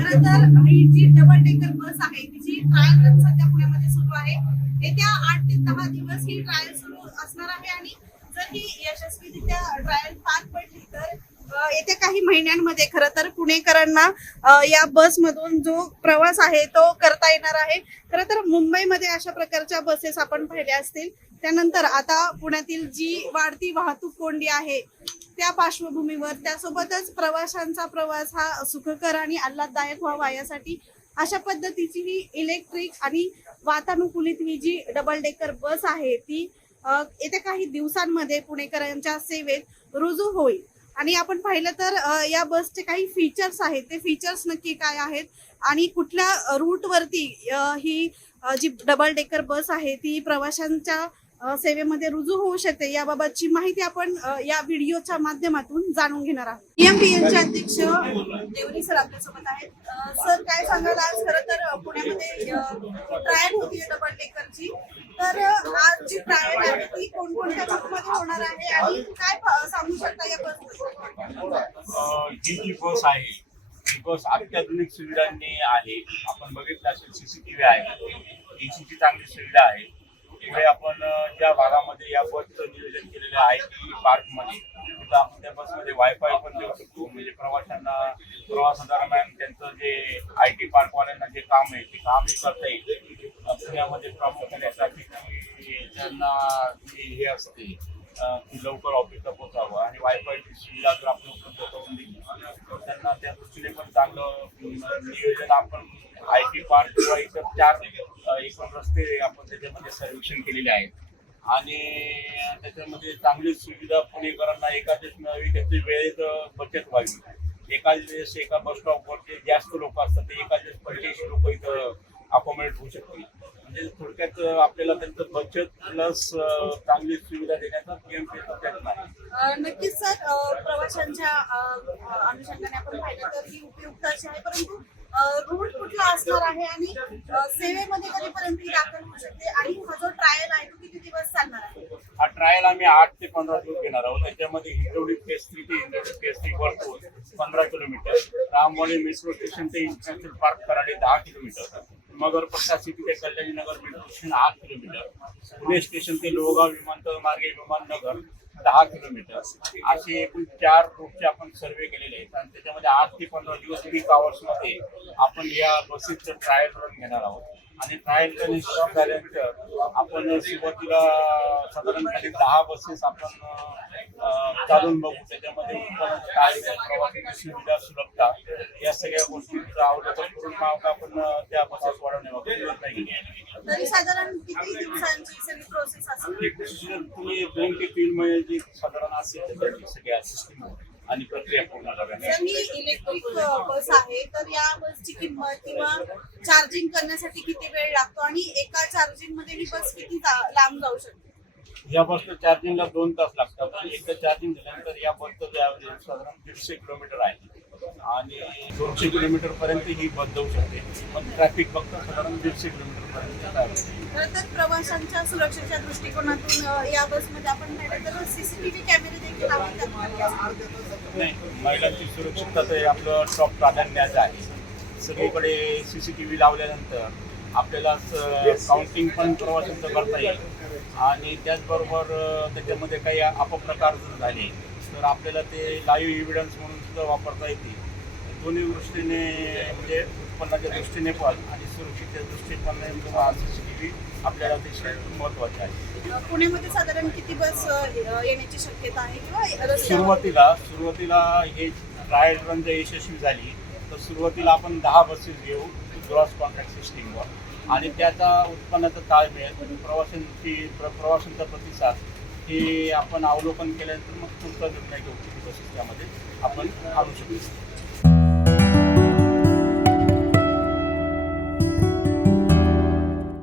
खरं तर ही जी double decker bus आहे तिची ट्रायल रन सध्या पुण्यामध्ये सुरू आहे येत्या आठ ते दहा दिवस ही ट्रायल सुरू असणार आहे. आणि जर ही यशस्वीरित्या ट्रायल पार पडली तर अ, येत्या काही महिन्यांमध्ये खरं तर पुणेकरांना अ, या बसमधून जो प्रवास आहे तो करता येणार आहे. खरं तर मुंबईमध्ये अशा प्रकारच्या बसेस आपण पाहिल्या असतील. त्यानंतर आता पुण्यातील जी वाढती वाहतूक कोंडी आहे त्या पार्श्वभूमीवर त्यासोबतच प्रवाशांचा प्रवास हा सुखकर आणि आल्हाददायक व्हावा यासाठी अशा पद्धतीची ही इलेक्ट्रिक आणि वातानुकूलित ही जी डबल डेकर बस आहे ती येत्या काही दिवसांमध्ये पुणेकरांच्या सेवेत रुजू होईल. आणि आपण पाहिलं तर या बसचे काही फीचर्स आहेत. ते फीचर्स नक्की काय आहेत? आणि कुठल्या रूटवरती ही जी डबल डेकर बस आहे ती प्रवाशांच्या सेवेमध्ये रुजू होऊ शकते याबाबतची माहिती आपण या व्हिडिओच्या माध्यमातून जाणून घेणार आहोत. एमपीएनचे अध्यक्ष देवरी सर आपल्यासोबत आहेत. सर काय सांगाल आज? खरं तर पुण्यामध्ये ट्रायल होती डबल डेकरची तर आज जी ट्रायल आहे ती कोणकोणत्या ग्रुपमध्ये होणार आहे आणि काय सांगू शकता या बस अ, जी बस आहे बिकॉज अत्याधुनिक सुविधांनी आहे. आपण बघितलं असेल सीसीटीव्ही आहे. एसीची चांगली सुविधा आहे. तिकडे आपण अ, ज्या भागामध्ये या बसचं नियोजन केलेलं आहे की पार्कमध्ये. तिथं आपण त्या बसमध्ये वायफाय पण देऊ शकतो. म्हणजे प्रवाशांना प्रवासादरम्यान त्यांचं जे आय टी पार्कवाल्यांना जे काम आहे ते कामही करता येईल. पुण्यामध्ये प्रामुख्याने यासाठी त्यांना हे असते की लवकर ऑफिसला पोहोचावं आणि वायफायची सुविधा जर आपण उपलब्ध करून दिली तर त्यांना त्या दृष्टीने पण चांगलं नियोजन आपण आय टी पार्क किंवा इतर चार एकूण रस्ते आपण त्याच्यामध्ये सर्वेक्षण केलेले आहेत. आणि त्याच्यामध्ये चांगली सुविधा पुणेकरांना एका दिवस मिळावी त्याची वेळेत बचत व्हावी. एका दिवस एका बस स्टॉपवर जे जास्त लोक असतात ते एका दिवस पंच्याऐंशी लोक इथं अकोमोडेट होऊ शकतील. म्हणजे थोडक्यात आपल्याला त्यांचं बचत प्लस चांगली सुविधा देण्याचा नियम प्रयत्न आहे नक्कीच सर प्रवाशांच्या अनुषंगाने आपण पाहिलं तर ही उपयुक्त अशी आहे परंतु रूट कुठला असणार आहे आणि सेवेमध्ये कधीपर्यंत ही दाखल होऊ शकते आणि हा जो ट्रायल आहे तो किती दिवस चालणार आहे? हा ट्रायल आम्ही आठ ते पंधरा दिवस घेणार आहोत. त्याच्यामध्ये हिंजवडी फेस थ्री ते हिंजवडी फेस थ्री वरतून पंधरा किलोमीटर रामवाडी मेट्रो स्टेशन ते इंटरनॅशनल पार्क कराडे दहा किलोमीटर मगर मगरपट्टा सिटी ते कल्याणी नगर मेट्रो स्टेशन आठ किलोमीटर पुणे स्टेशन ते लोहगाव विमानतळ मार्गे विमाननगर दहा किलोमीटर. असे एकूण चार रूटचे आपण सर्वे केलेले आहेत. आणि त्याच्यामध्ये आठ ते पंधरा दिवस पीक आवर्समध्ये आपण या बसेसचं ट्रायल रन घेणार आहोत. आणि ट्रायल रन झाल्यानंतर आपण सुरुवातीला साधारणपणे दहा बसेस आपण चालून बघू. त्याच्यामध्ये सुविधा सुलभता या सगळ्या गोष्टींचा अवलोकन करून मग आपण त्या बसेस एक decision तुम्ही दोन ते तीन महिन्याची साधारण असेल त्याच्यासाठी सगळ्या सिस्टीम आणि प्रक्रिया पूर्ण जर ही इलेक्ट्रिक बस आहे तर या बसची किंमत किंवा चार्जिंग करण्यासाठी किती वेळ लागतो आणि एका चार्जिंगमध्ये ही बस किती जा- लांब जाऊ शकते? या बसचं चार्जिंगला दोन तास लागतात. आणि एकदा चार्जिंग झाल्यानंतर या बसचं जे साधारण दीडशे किलोमीटर आहे. आणि दोनशे किलोमीटर पर्यंत ही बस जाऊ शकते. पण ट्रॅफिक फक्त साधारण दीडशे किलोमीटर पर्यंत तर प्रवाशांच्या सुरक्षेच्या दृष्टिकोनातून या बसमध्ये आपण तर सीसीटीव्ही कॅमेरे देखील. नाही महिलांची सुरक्षितता ते आपलं टॉप प्राधान्याचं आहे. सगळीकडे सी सी टी व्ही लावल्यानंतर आपल्याला काउंटिंग पण प्रवाशांचं करता येईल. आणि त्याचबरोबर त्याच्यामध्ये काही अपप्रकार झाले. तर आपल्याला ते लाईव्ह एव्हिडन्स म्हणून सुद्धा वापरता येते दोन्ही दृष्टीने म्हणजे उत्पन्नाच्या दृष्टीने पण आणि सुरक्षेच्या दृष्टीने पण सी सी टी व्ही आपल्याला अतिशय महत्त्वाचे आहे. पुण्यामध्ये साधारण किती बस येण्याची शक्यता आहे किंवा सुरुवातीला सुरुवातीला हे ट्रायल रन जर यशस्वी झाली तर सुरुवातीला आपण दहा बसेस घेऊ ग्रॉस कॉन्ट्रॅक्ट सिस्टीमवर आणि त्याचा उत्पन्नाचा ताळमेळ प्रवाशांची प्र प्रवाशांचा प्रतिसाद हे आपण अवलोकन केल्यानंतर मग पुढचा निर्णय घेऊ शकतो त्यामध्ये आपण आणू शकतो.